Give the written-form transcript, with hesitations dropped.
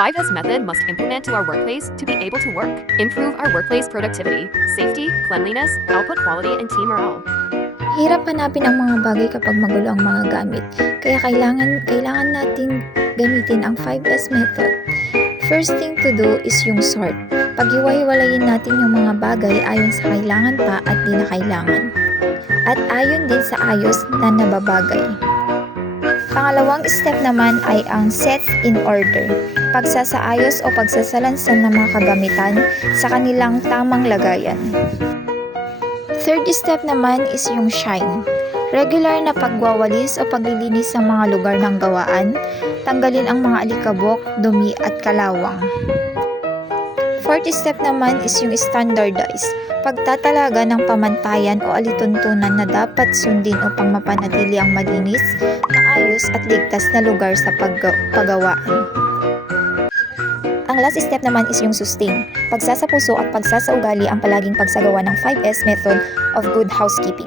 5S method must implement to our workplace to be able to work, improve our workplace productivity, safety, cleanliness, output quality, and team morale. Hirap hanapin ang mga bagay kapag magulo ang mga gamit, kaya kailangan natin gamitin ang 5S method. First thing to do is yung sort. Paghiwa-hiwalayin natin yung mga bagay ayon sa kailangan pa at di na kailangan. At ayon din sa ayos na nababagay. Pangalawang step naman ay ang set in order. Pagsasaayos o pagsasalansan ng mga kagamitan sa kanilang tamang lagayan. Third step naman is yung shine. Regular na pagwawalis o paglilinis sa mga lugar ng gawaan, tanggalin ang mga alikabok, dumi at kalawang. Fourth step naman is yung standardize. Pagtatalaga ng pamantayan o alituntunan na dapat sundin upang mapanatili ang malinis, maayos at ligtas na lugar sa paggawaan. Ang last step naman is yung sustain. Pagsasapuso at pagsasaugali ang palaging pagsagawa ng 5S method of good housekeeping.